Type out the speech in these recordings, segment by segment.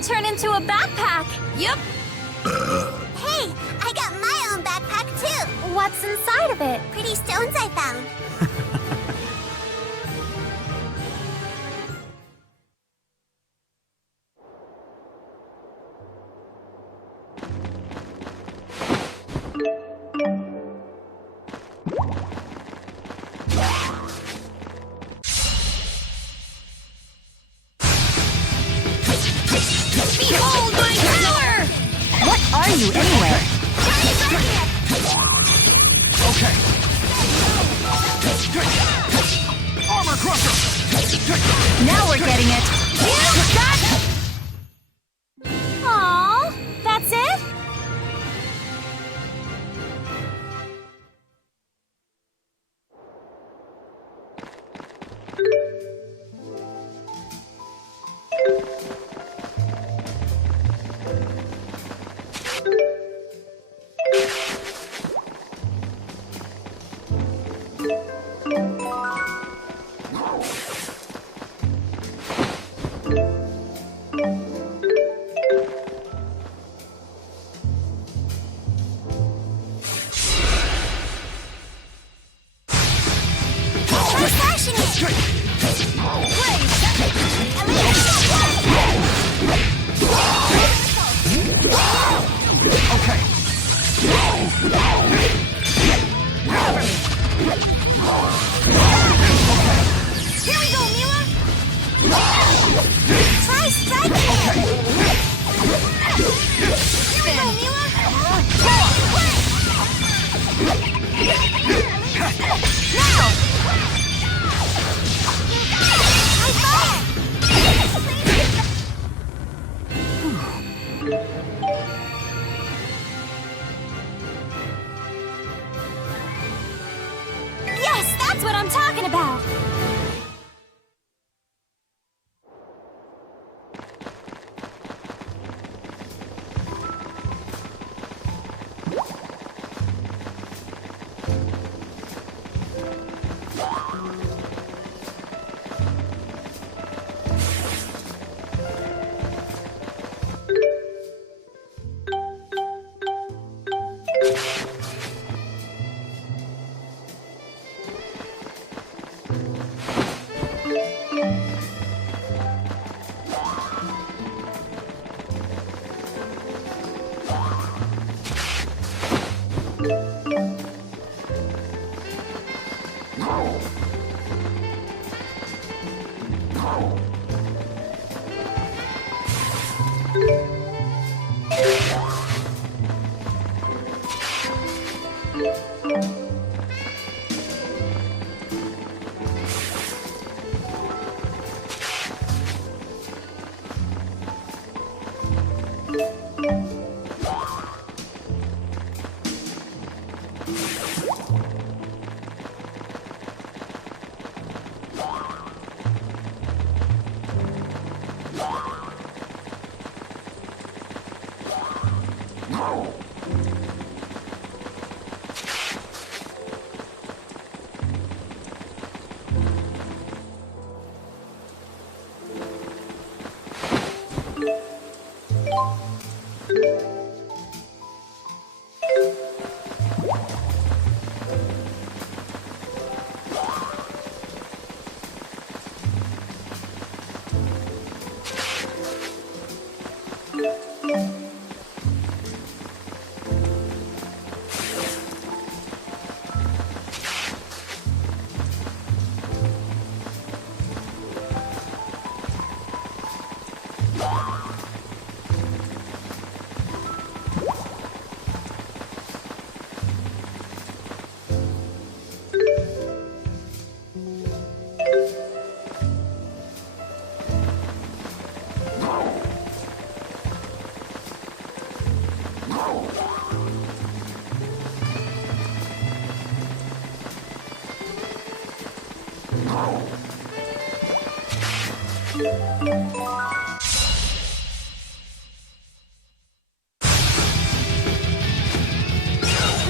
can turn into a backpack. Yep. Hey, I got my own backpack too. What's inside of it? Pretty stones I found. Behold my power! What are you anyway? Okay. Armor crusher. Now we're getting it. Aww, that's it? Try slashing it. Okay. Here we go, Mila. Try striking it. Here we go, Mila. Now. High five. Yes, that's what I'm talking about.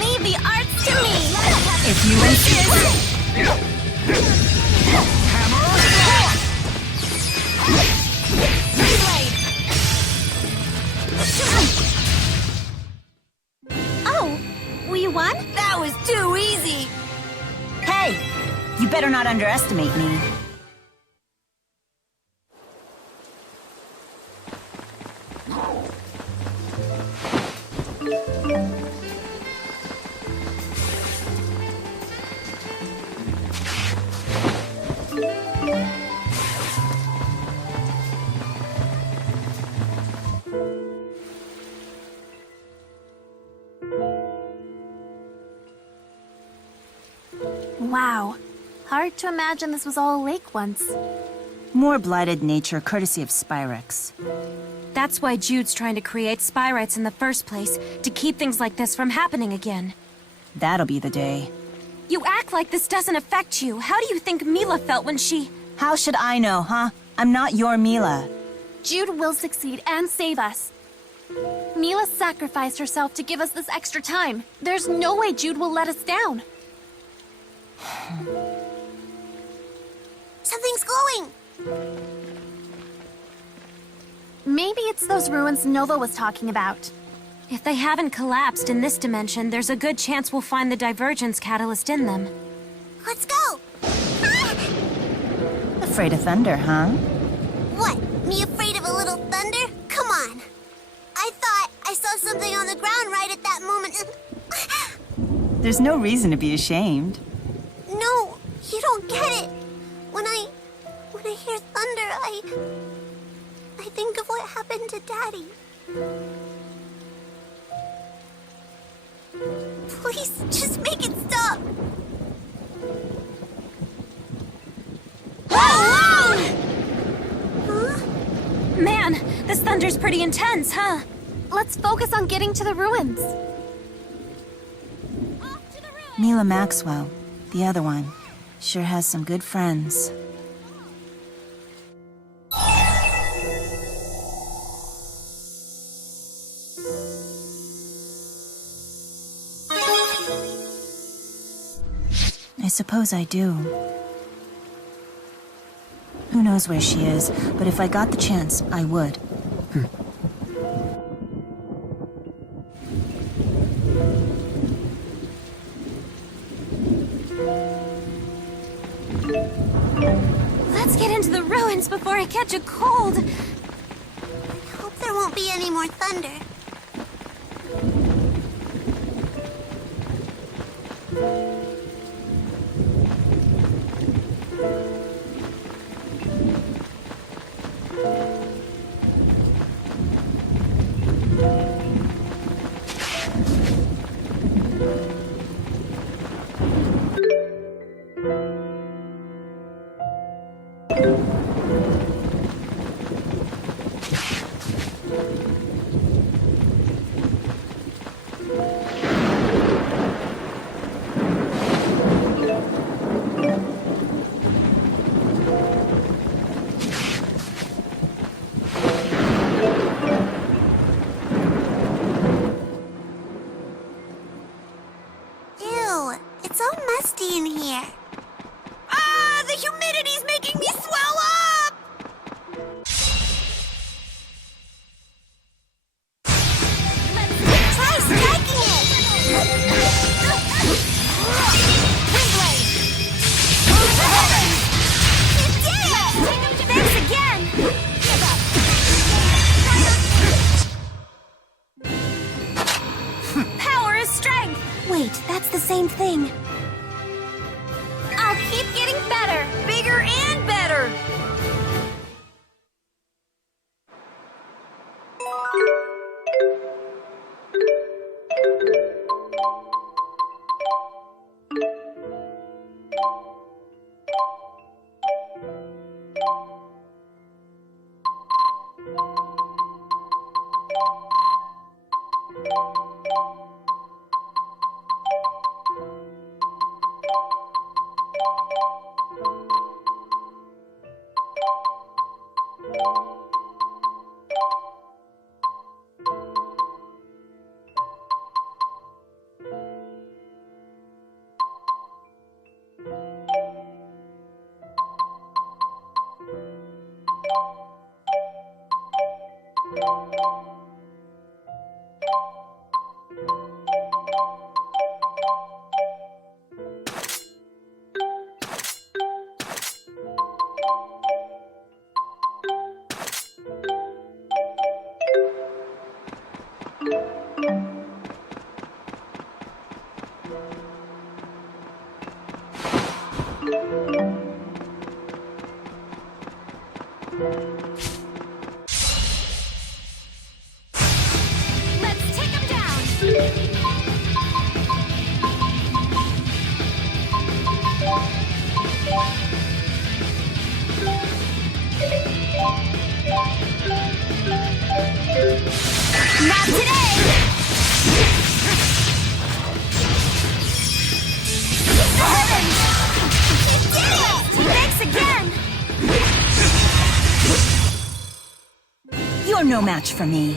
Leave the arts to me. If you insist. Hammer. Blade. won? That was too easy! Hey! You better not underestimate me. Wow. Hard to imagine this was all a lake once. More blighted nature courtesy of Spyrex. That's why Jude's trying to create Spyrites in the first place, to keep things like this from happening again. That'll be the day. You act like this doesn't affect you. How do you think Mila felt when she... How should I know, huh? I'm not your Mila. Jude will succeed and save us. Mila sacrificed herself to give us this extra time. There's no way Jude will let us down. Something's glowing! Maybe it's those ruins Nova was talking about. If they haven't collapsed in this dimension, there's a good chance we'll find the divergence catalyst in them. Let's go! Afraid of thunder, huh? What? Me afraid of a little thunder? Come on. I thought I saw something on the ground right at that moment. There's no reason to be ashamed. No, you don't get it. When I hear thunder, I think of what happened to Daddy. Please, just make it stop. Huh? Man, this thunder's pretty intense, huh? Let's focus on getting to the ruins. Mila Maxwell, the other one, sure has some good friends. I suppose I do. Who knows where she is, but if I got the chance, I would. Let's get into the ruins before I catch a cold. I hope there won't be any more thunder. Ew, it's all musty in here. Ah, the humidity's making me swell up! Try striking it! Windblade! You did it! Thanks again! Give up! Power is strength! Wait, that's the same thing. I'll keep getting better! Bigger and better! Let's take him down! Not today! You did it! Thanks again! You're no match for me.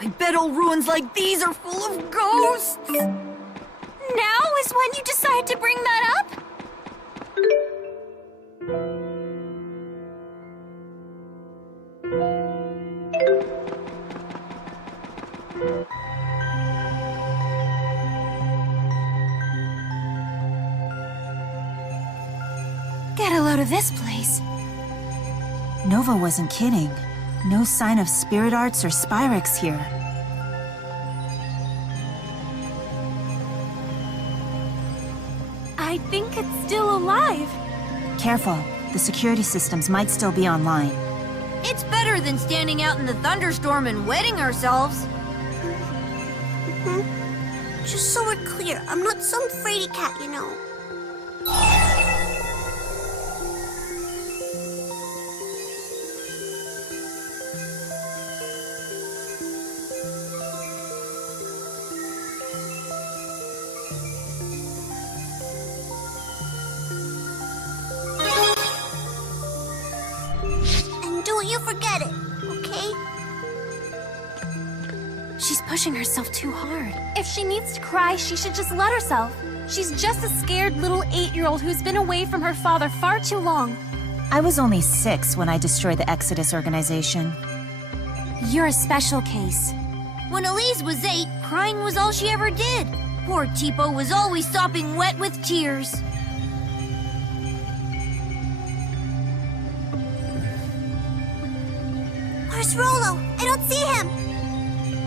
I bet old ruins like these are full of ghosts! Now is when you decide to bring that up? Get a load of this place. Nova wasn't kidding. No sign of spirit arts or Spyrex here. I think it's still alive. Careful, the security systems might still be online. It's better than standing out in the thunderstorm and wetting ourselves. Just so we're clear, I'm not some fraidy cat, you know. And don't you forget it, okay? She's pushing herself too hard. If she needs to cry, she should just let herself. She's just a scared little 8-year-old who's been away from her father far too long. I was only 6 when I destroyed the Exodus organization. You're a special case. When Elise was 8, crying was all she ever did. Poor Tipo was always sopping wet with tears. Where's Rolo? I don't see him.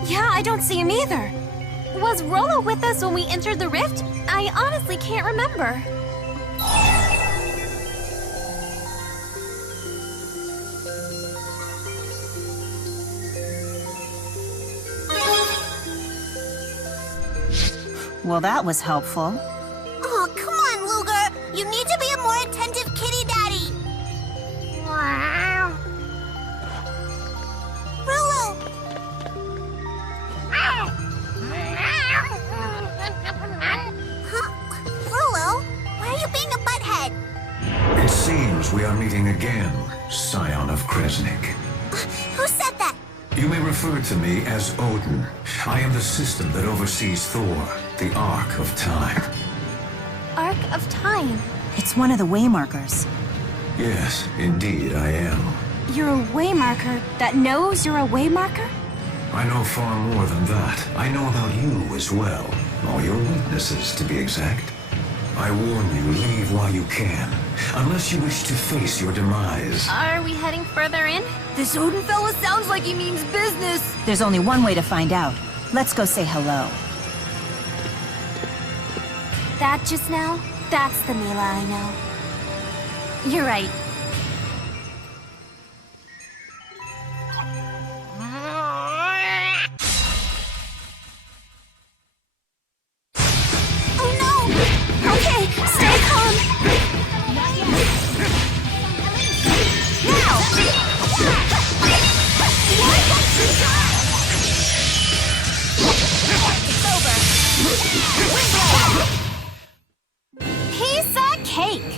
Yeah, I don't see him either. Was Rolo with us when we entered the rift? I honestly can't remember. Well, that was helpful. Oh, come on, Luger. You need to be a more attentive kitty daddy. Rolo! Huh? Rolo, why are you being a butthead? It seems we are meeting again, Scion of Kresnik. Who said that? You may refer to me as Odin. I am the system that oversees Thor, the Ark of Time. Arc of Time. It's one of the waymarkers. Yes, indeed I am. You're a waymarker that knows you're a waymarker? I know far more than that. I know about you as well. All your weaknesses, to be exact. I warn you, leave while you can. Unless you wish to face your demise. Are we heading further in? This Odin fella sounds like he means business. There's only one way to find out. Let's go say hello. That just now? That's the Mila I know. You're right. Oh no! Okay, stay calm. Piece of cake.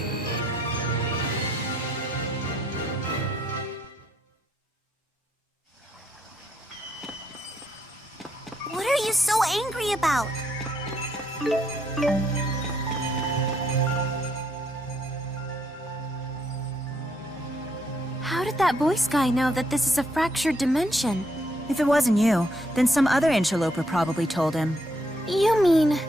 What are you so angry about? How did that voice guy know that this is a fractured dimension? If it wasn't you, then some other interloper probably told him. You mean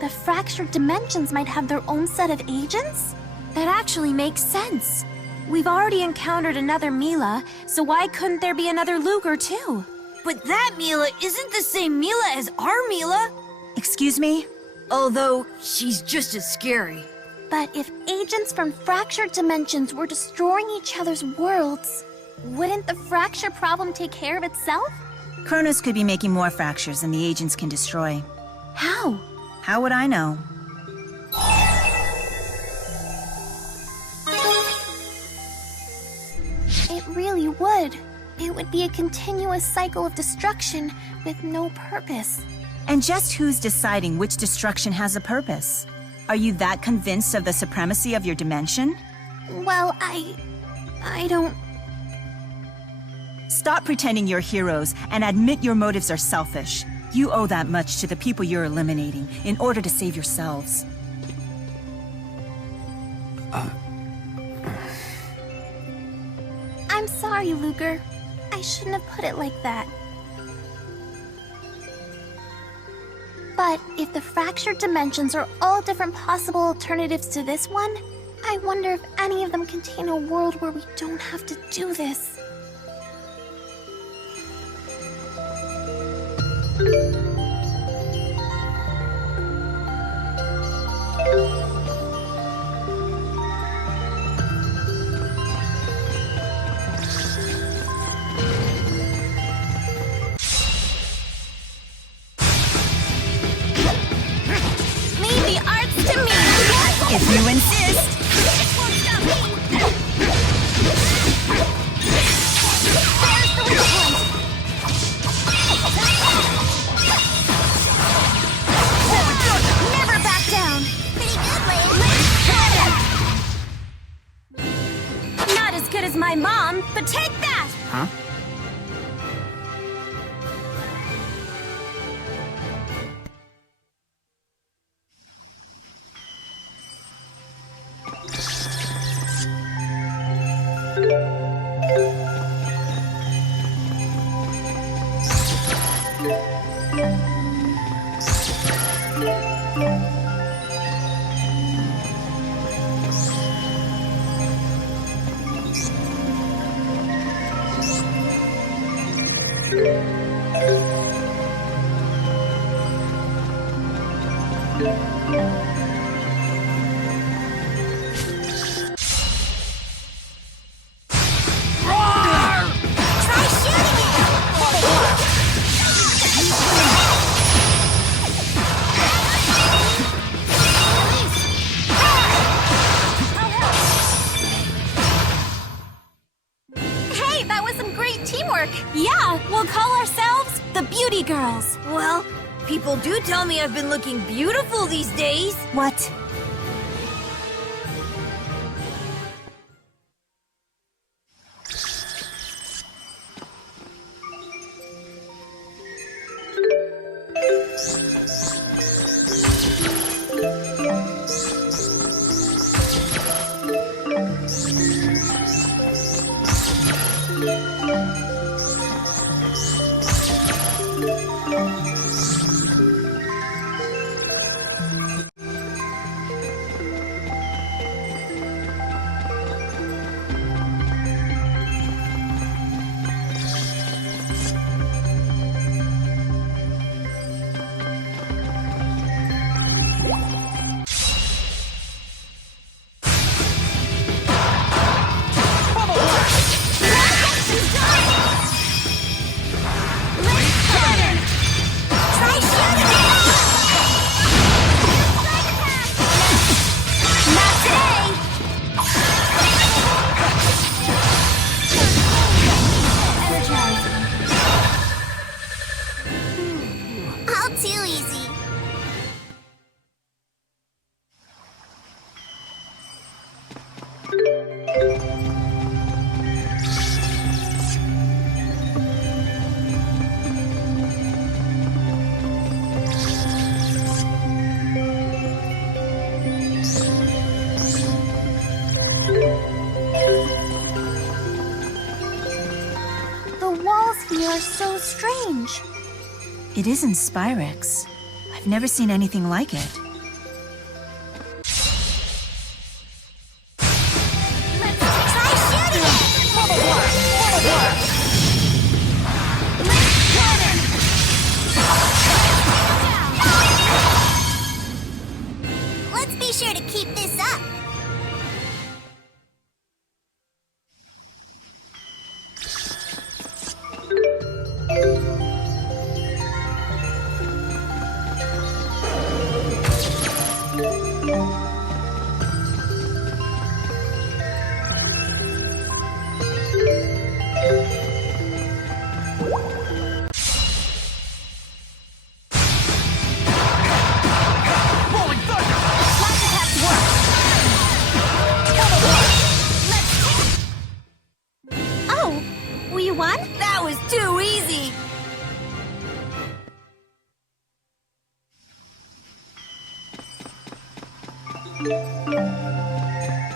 the fractured dimensions might have their own set of agents? That actually makes sense. We've already encountered another Mila, so why couldn't there be another Luger too? But that Mila isn't the same Mila as our Mila. Excuse me? Although, she's just as scary. But if agents from fractured dimensions were destroying each other's worlds, wouldn't the fracture problem take care of itself? Kronos could be making more fractures than the agents can destroy. How? How would I know? It really would. It would be a continuous cycle of destruction with no purpose. And just who's deciding which destruction has a purpose? Are you that convinced of the supremacy of your dimension? Well, I don't... Stop pretending you're heroes and admit your motives are selfish. You owe that much to the people you're eliminating in order to save yourselves. I'm sorry, Luger. I shouldn't have put it like that. But if the fractured dimensions are all different possible alternatives to this one, I wonder if any of them contain a world where we don't have to do this. Leave the arts to me! If you insist. Won't stop me! There's the weak point! Never back down! Pretty good, Leia. Not as good as my mom, but take that! Huh? Try shooting it! Hey, that was some great teamwork! Yeah, we'll call ourselves the Beauty Girls. Well, people do tell me I've been looking beautiful these days. What? You're so strange. It isn't Spyrex. I've never seen anything like it. Try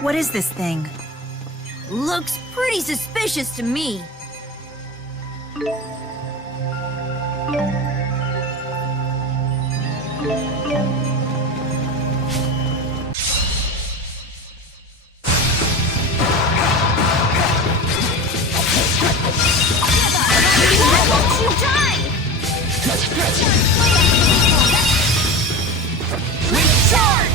What is this thing? Looks pretty suspicious to me. Why won't you die? Recharge!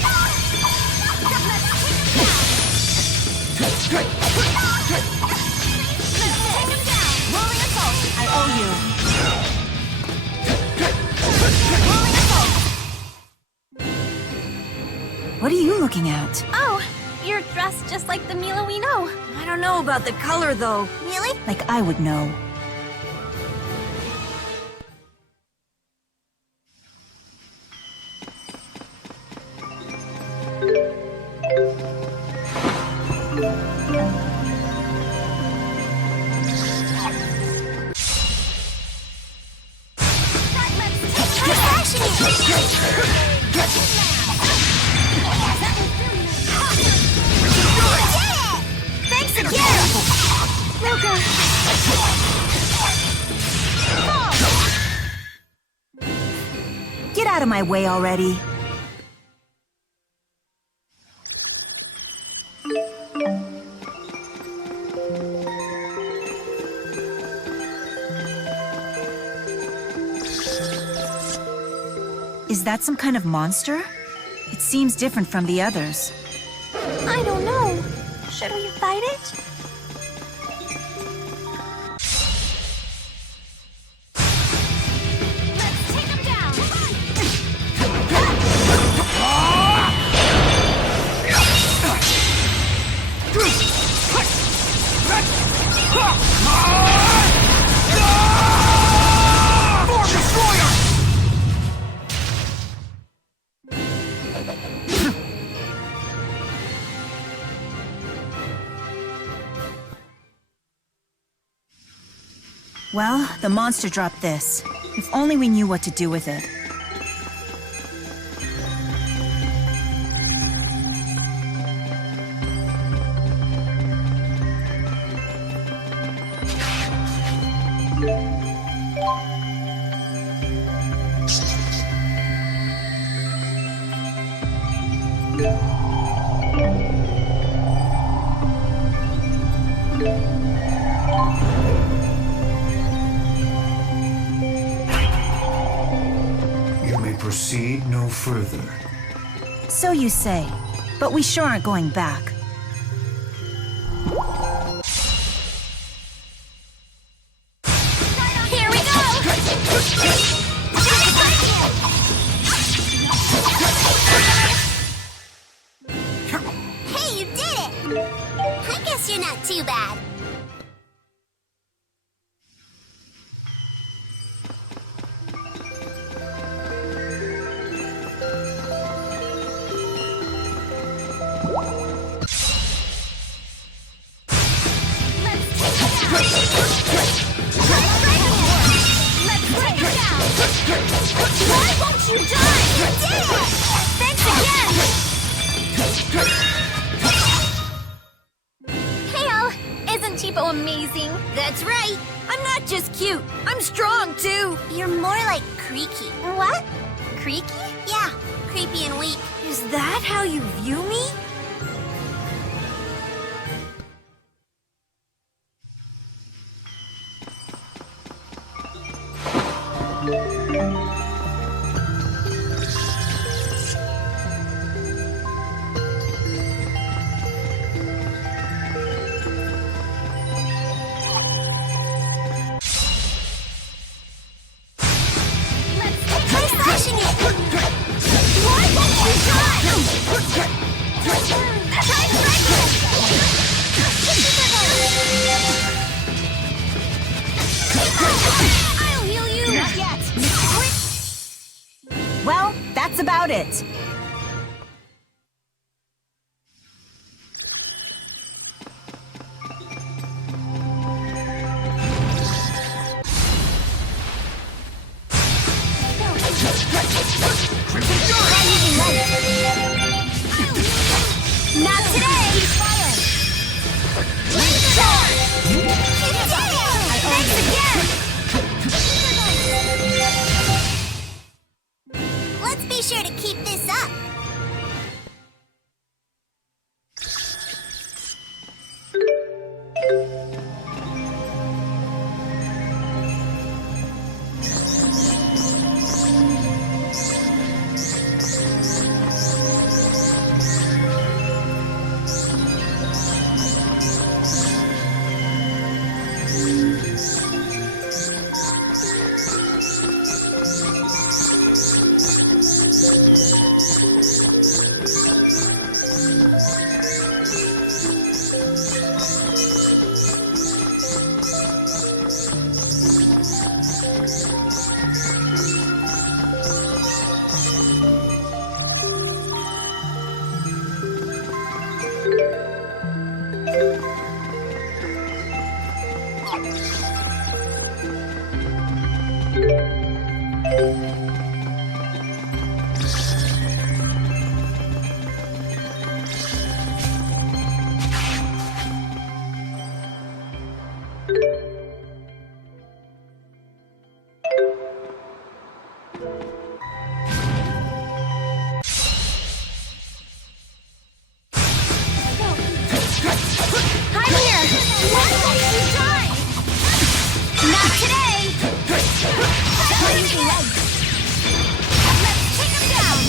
I owe you. What are you looking at? Oh, you're dressed just like the Mila we know. I don't know about the color, though. Really? Like I would know. Thanks again! Get out of my way already. Is that some kind of monster? It seems different from the others. I don't know. Should we fight it? Let's take him down! More destroyer! Well, the monster dropped this. If only we knew what to do with it. Proceed no further. So you say, but we sure aren't going back. Here we go! Hey, you did it! I guess you're not too bad. Why won't you die? You did it! Thanks again! Hey all! Isn't Tipo amazing? That's right. I'm not just cute. I'm strong, too. You're more like creaky. What? Creaky? Yeah, creepy and weak. Is that how you view me? Try slashing it! Why won't you die? Try striking it! I'll heal you! Not yet! Well, that's about it. Not today! I'm here! Why won't you die? Not today! Let's take him down!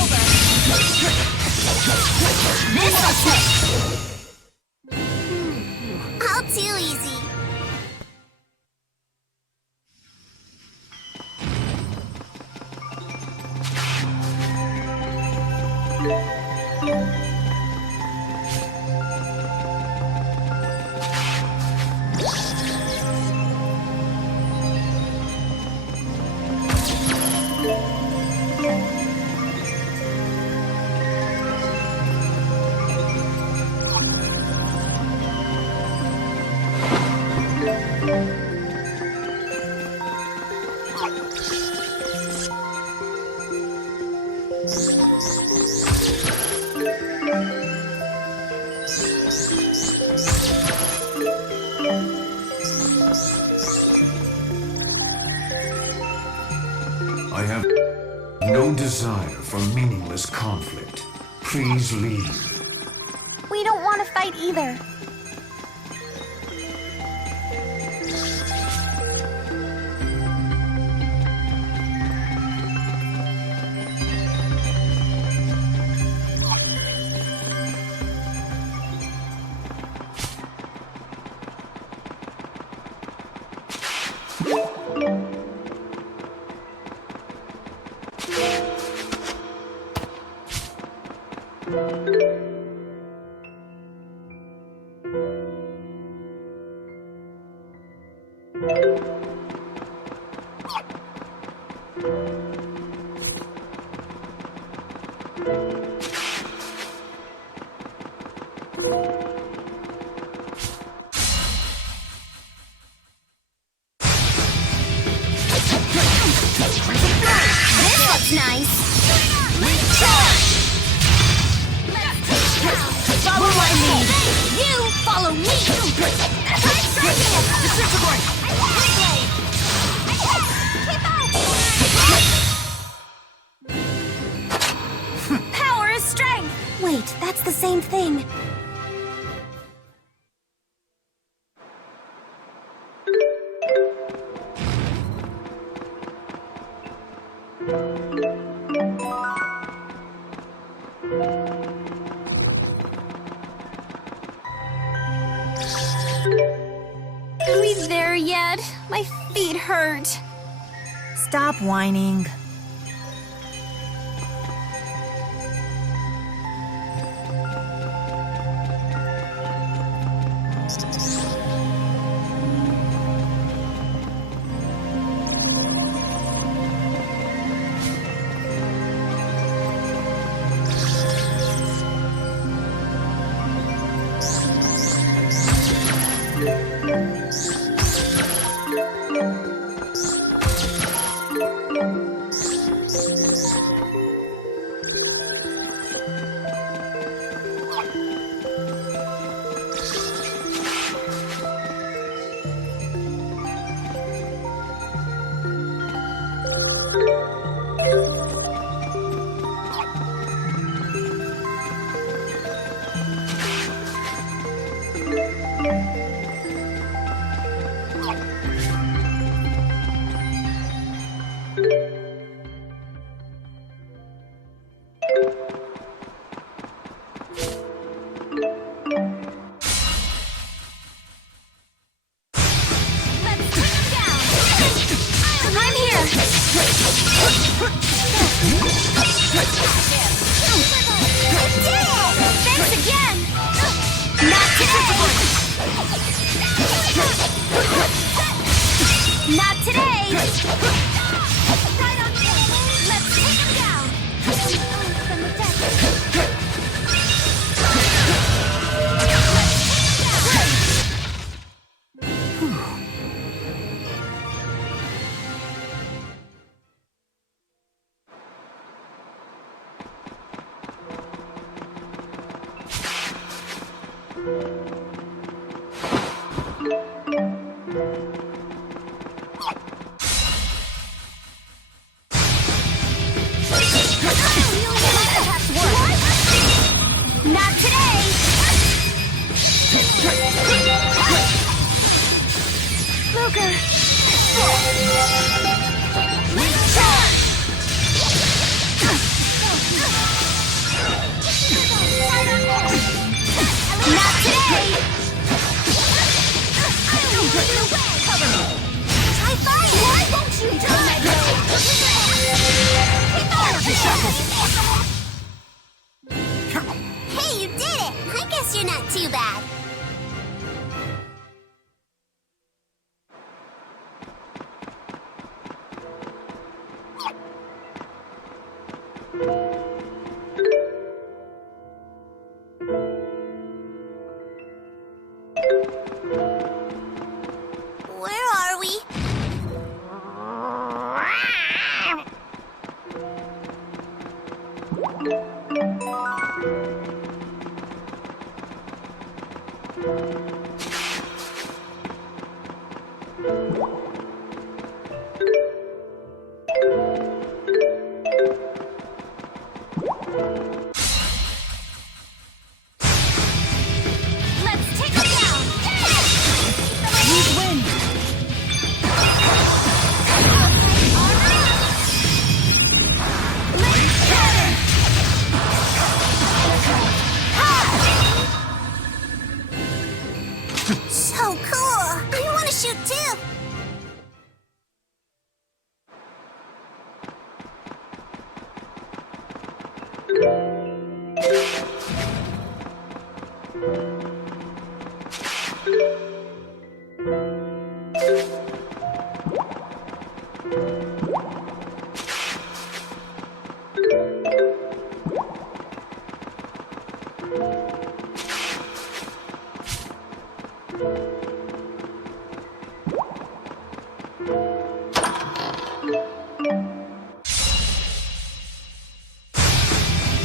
Over! This'll take! All too easy. I have no desire for meaningless conflict. Please leave. We don't want to fight either. This looks nice! Follow my lead! You follow me! Power is strength! Wait, that's the same thing. Are we there yet? My feet hurt. Stop whining. Not today! Luger! Not today! Try fire! Why won't you try? Hey, you did it! I guess you're not too bad. Where are we? Let's take it down! You win! So cool! I want to shoot too!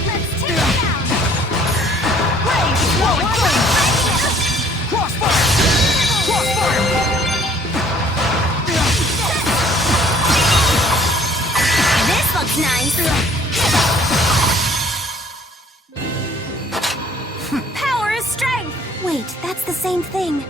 Let's take it down! This looks nice! Power is strength! Wait, that's the same thing.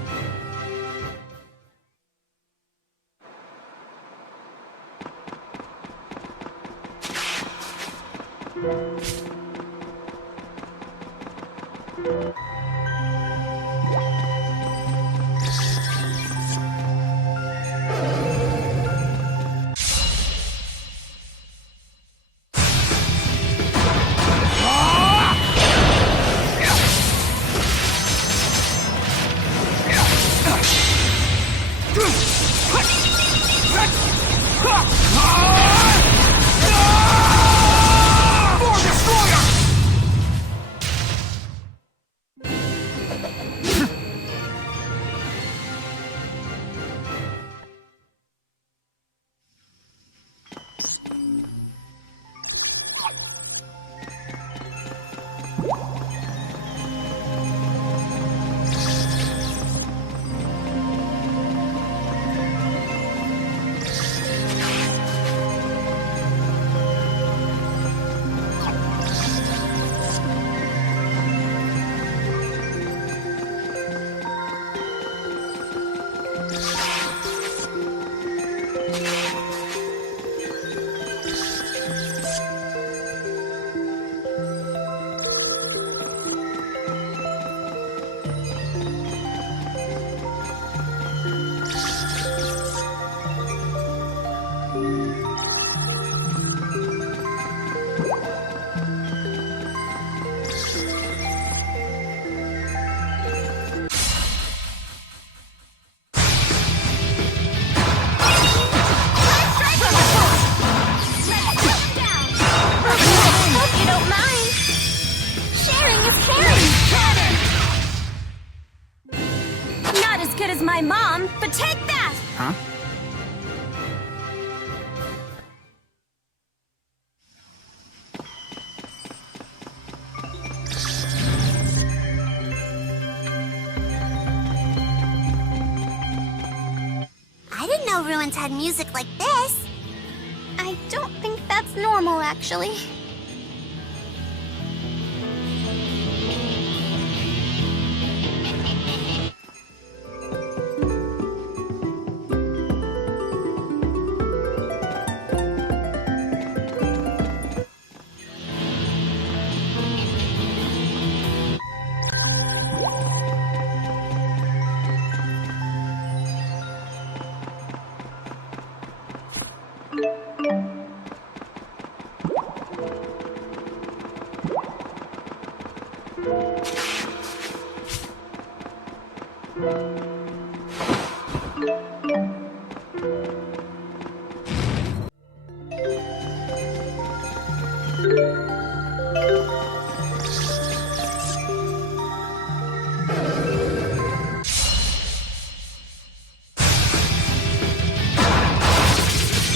my mom, but take that! Huh? know ruins had music like this. I don't think that's normal, actually.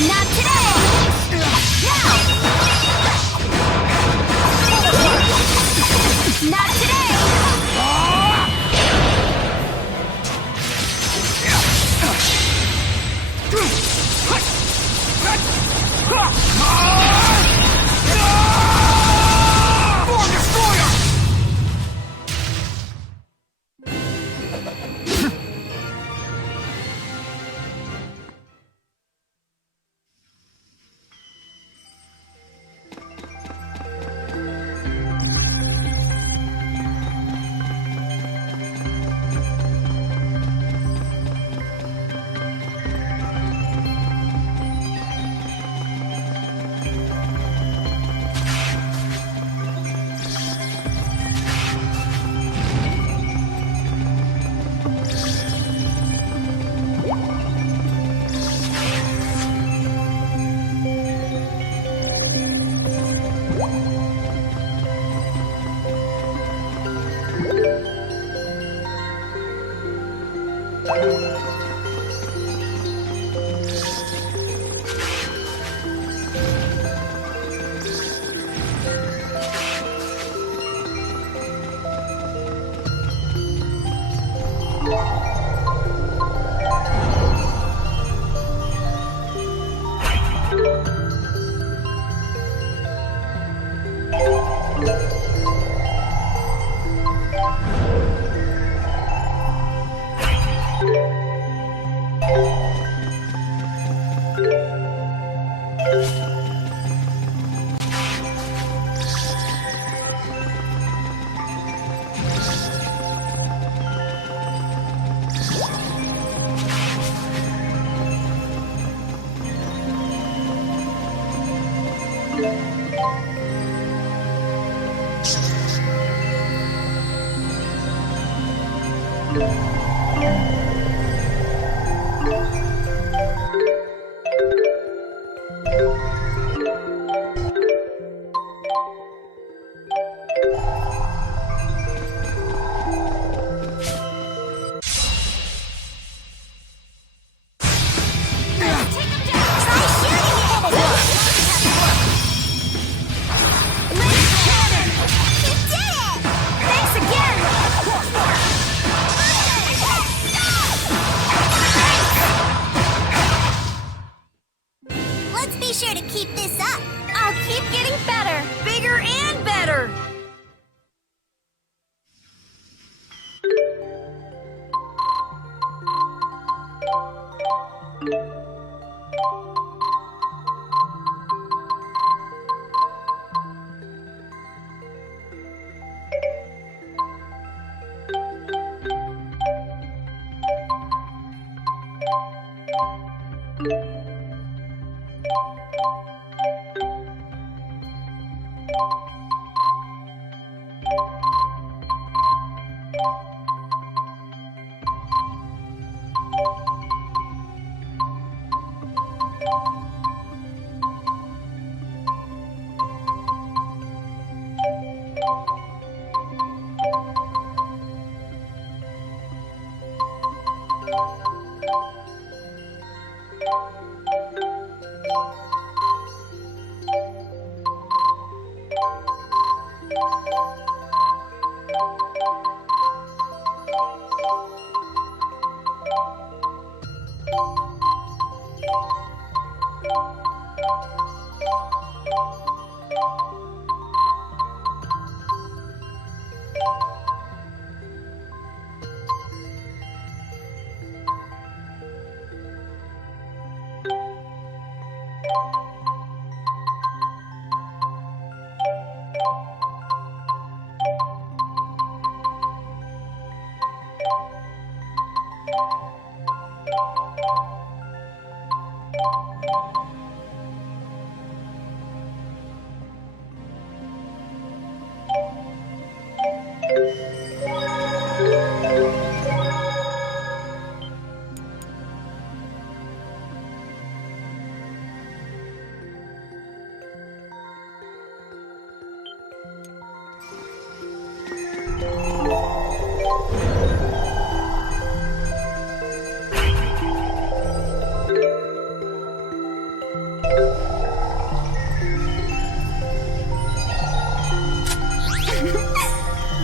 Not today! Now! Not today! More destroyer! Be sure to keep this up. I'll keep getting better, bigger and better.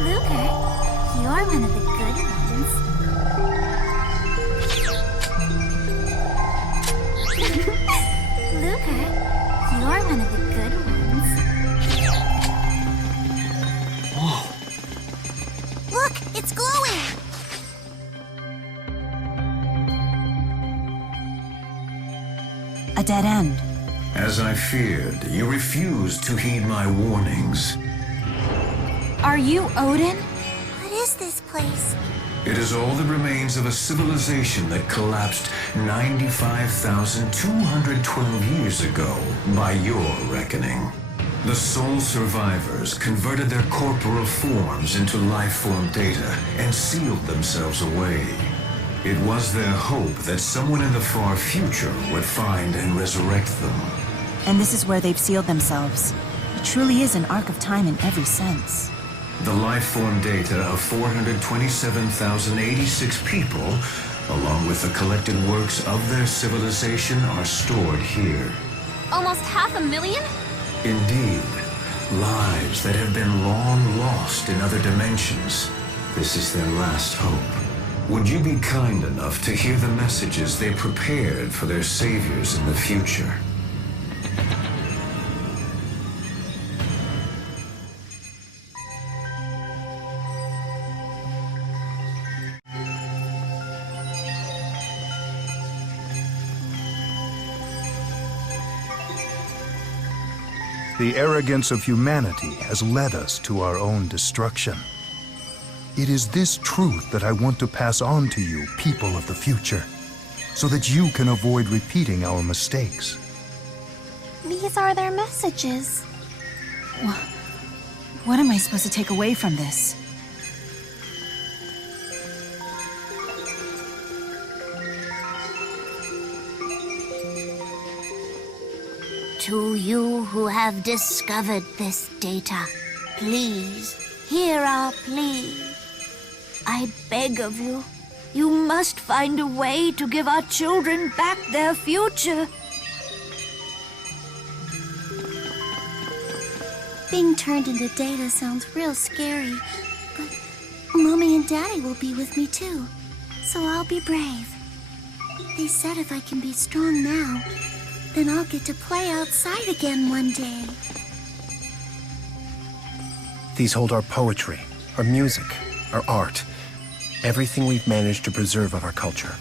Luker, you're one of the good ones. Luker, you're one of the good ones. Look, it's glowing! A dead end. As I feared, you refused to heed my warnings. Are you Odin? What is this place? It is all that remains of a civilization that collapsed 95,212 years ago, by your reckoning. The sole survivors converted their corporal forms into life-form data and sealed themselves away. It was their hope that someone in the far future would find and resurrect them. And this is where they've sealed themselves. It truly is an arc of time in every sense. The life-form data of 427,086 people, along with the collected works of their civilization, are stored here. Almost 500,000? Indeed, lives that have been long lost in other dimensions. This is their last hope. Would you be kind enough to hear the messages they prepared for their saviors in the future? The arrogance of humanity has led us to our own destruction. It is this truth that I want to pass on to you, people of the future, so that you can avoid repeating our mistakes. These are their messages. What am I supposed to take away from this? To you who have discovered this data, please, hear our plea. I beg of you, you must find a way to give our children back their future. Being turned into data sounds real scary, but Mommy and Daddy will be with me too, so I'll be brave. They said if I can be strong now, then I'll get to play outside again one day. These hold our poetry, our music, our art, everything we've managed to preserve of our culture.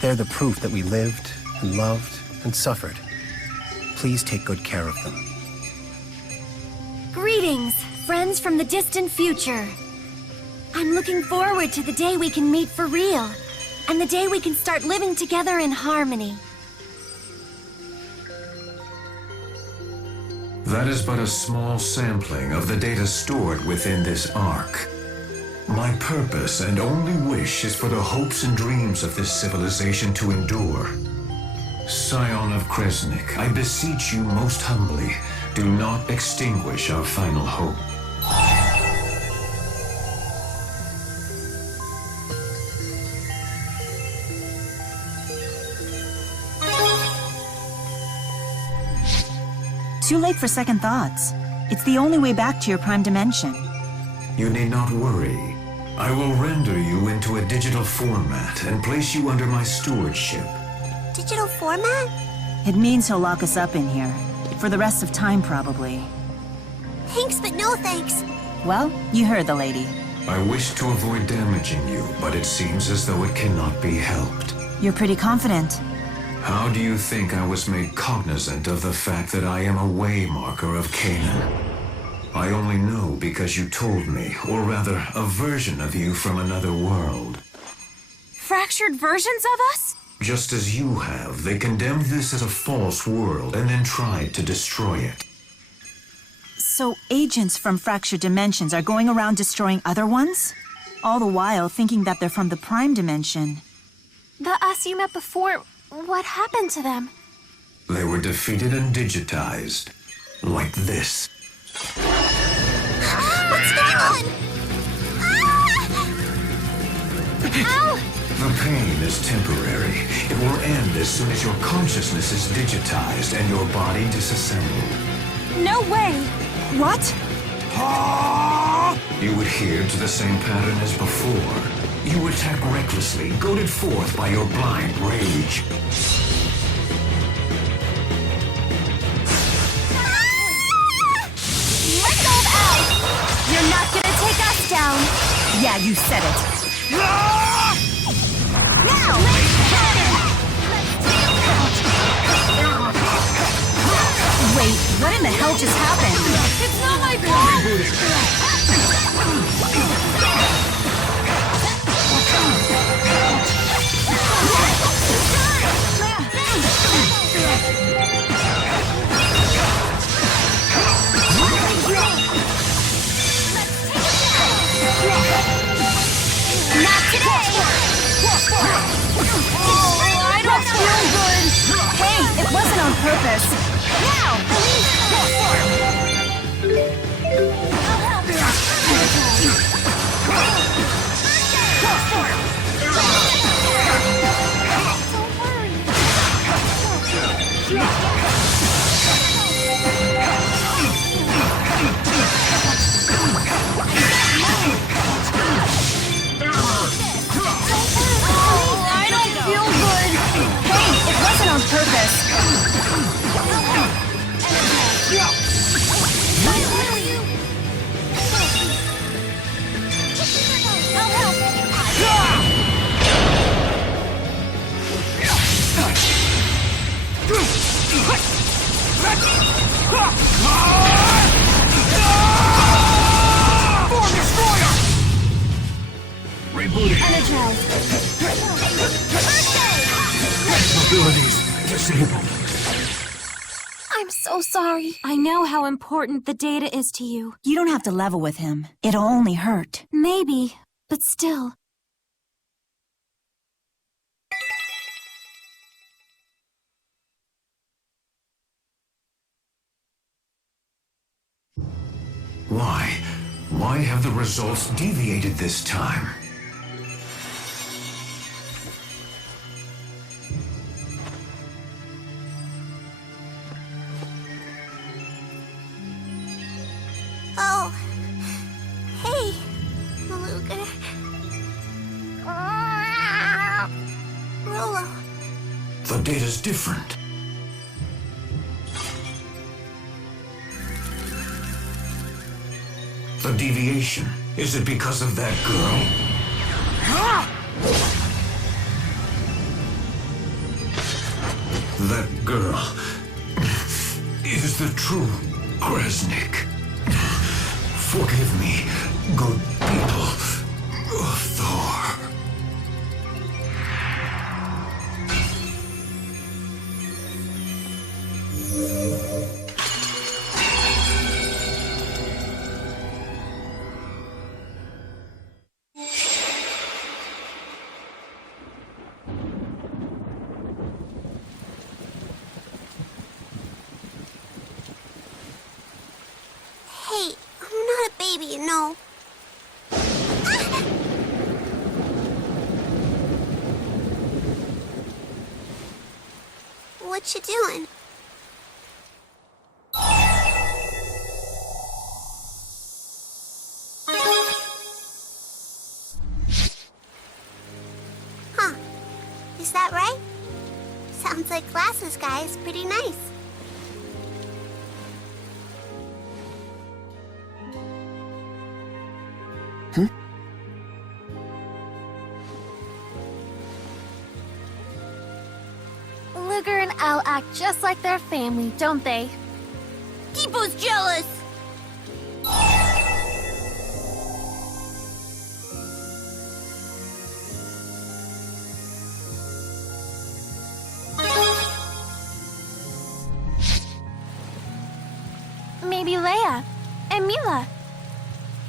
They're the proof that we lived and loved and suffered. Please take good care of them. Greetings, friends from the distant future. I'm looking forward to the day we can meet for real, and the day we can start living together in harmony. That is but a small sampling of the data stored within this ark. My purpose and only wish is for the hopes and dreams of this civilization to endure. Scion of Kresnik, I beseech you most humbly, do not extinguish our final hope. Too late for second thoughts. It's the only way back to your prime dimension. You need not worry. I will render you into a digital format and place you under my stewardship. digital format? It means he'll lock us up in here. For the rest of time, probably. Thanks, but no thanks. Well, you heard the lady. I wish to avoid damaging you, but it seems as though it cannot be helped. You're pretty confident. How do you think I was made cognizant of the fact that I am a waymarker of Canaan? I only know because you told me, or rather, a version of you from another world. Fractured versions of us? Just as you have, they condemned this as a false world and then tried to destroy it. So agents from fractured dimensions are going around destroying other ones? All the while thinking that they're from the prime dimension. The us you met before, what happened to them? They were defeated and digitized. Like this. What's going on? Ow! The pain is temporary. It will end as soon as your consciousness is digitized and your body disassembled. No way! What? You adhere to the same pattern as before. You attack recklessly, goaded forth by your blind rage. Let go of Al! You're not gonna take us down! Yeah, you said it. Now! Wait, what in the hell just happened? It's not my fault! Not today! Oh, I don't feel good! Hey, it wasn't on purpose. Now! I don't feel good! Hey, it wasn't on purpose. Form Destroyer! Rebooting. Abilities disabled. I'm so sorry. I know how important the data is to you. You don't have to level with him. It'll only hurt. Maybe, but still. Why? Why have the results deviated this time? Oh. Hey, Maluga. Rolo. The data's different. The deviation. Is it because of that girl? That girl is the true Kresnik. Forgive me, good people of Thor. Hey, I'm not a baby, you know. What you doing? Huh. Is that right? Sounds like glasses, guys. Pretty nice. Luger and Al act just like their family, don't they? Kipo's jealous! Maybe Leia and Mila.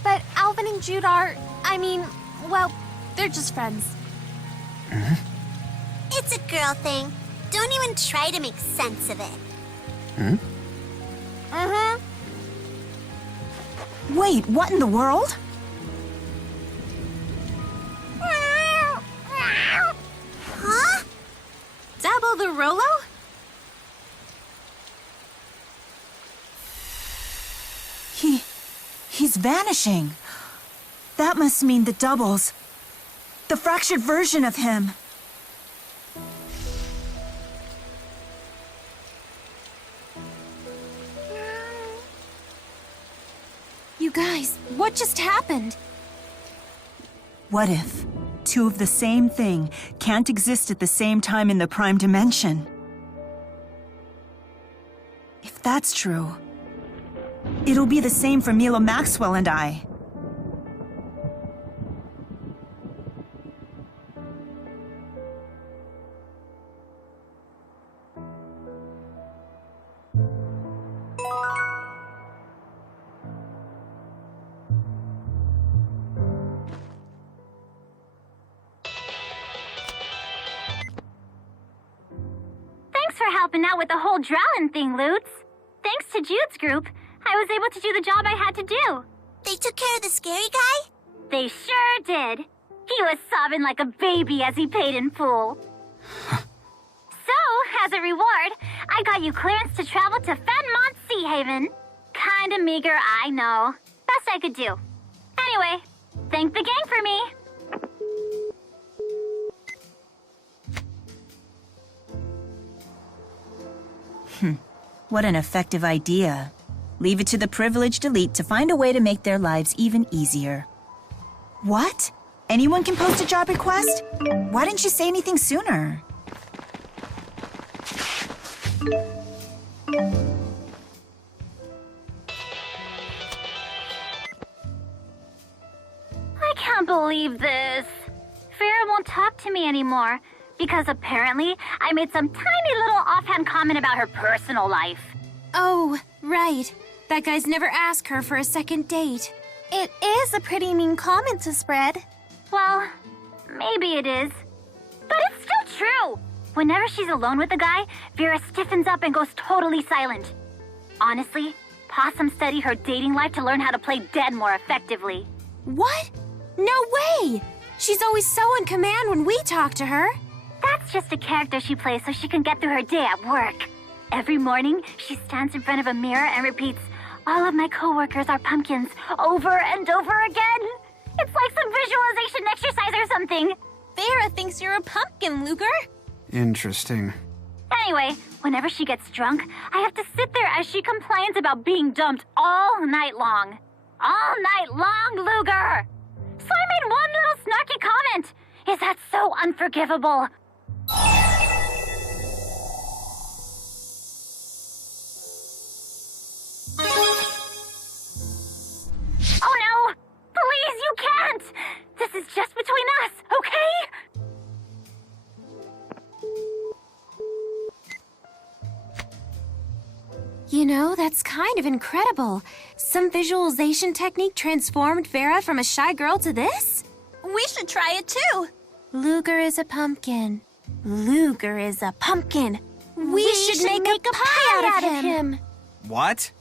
But Alvin and Jude are, well, they're just friends. It's a girl thing. Don't even try to make sense of it. Wait, what in the world? Huh? Double the Rolo? He's vanishing. That must mean the doubles. The fractured version of him. You guys, what just happened? What if two of the same thing can't exist at the same time in the prime dimension? If that's true, it'll be the same for Milo Maxwell and I. Thanks for helping out with the whole drowning thing, Lutz. Thanks to Jude's group, I was able to do the job I had to do. They took care of the scary guy? They sure did. He was sobbing like a baby as he paid in full. So, as a reward, I got you clearance to travel to Fenmont Sea Haven. Kinda meager, I know. Best I could do. Anyway, thank the gang for me. What an effective idea. Leave it to the privileged elite to find a way to make their lives even easier. What? Anyone can post a job request? Why didn't you say anything sooner? I can't believe this. Farrah won't talk to me anymore because apparently I made some tiny little offhand comment about her personal life. Oh, right. That guy's never asked her for a second date. It is a pretty mean comment to spread. Well, maybe it is. But it's still true. Whenever she's alone with a guy, Vera stiffens up and goes totally silent. Honestly, Possum studied her dating life to learn how to play dead more effectively. What? No way! She's always so in command when we talk to her. That's just a character she plays so she can get through her day at work. Every morning, she stands in front of a mirror and repeats, "All of my coworkers are pumpkins," over and over again. It's like some visualization exercise or something. Vera thinks you're a pumpkin, Luger. Interesting. Anyway, whenever she gets drunk, I have to sit there as she complains about being dumped all night long. All night long, Luger! So I made one little snarky comment. Is that so unforgivable? Oh no! Please, you can't! This is just between us, okay? You know, that's kind of incredible. Some visualization technique transformed Vera from a shy girl to this? We should try it too. Luger is a pumpkin. Luger is a pumpkin. We should make a pie out of him. What?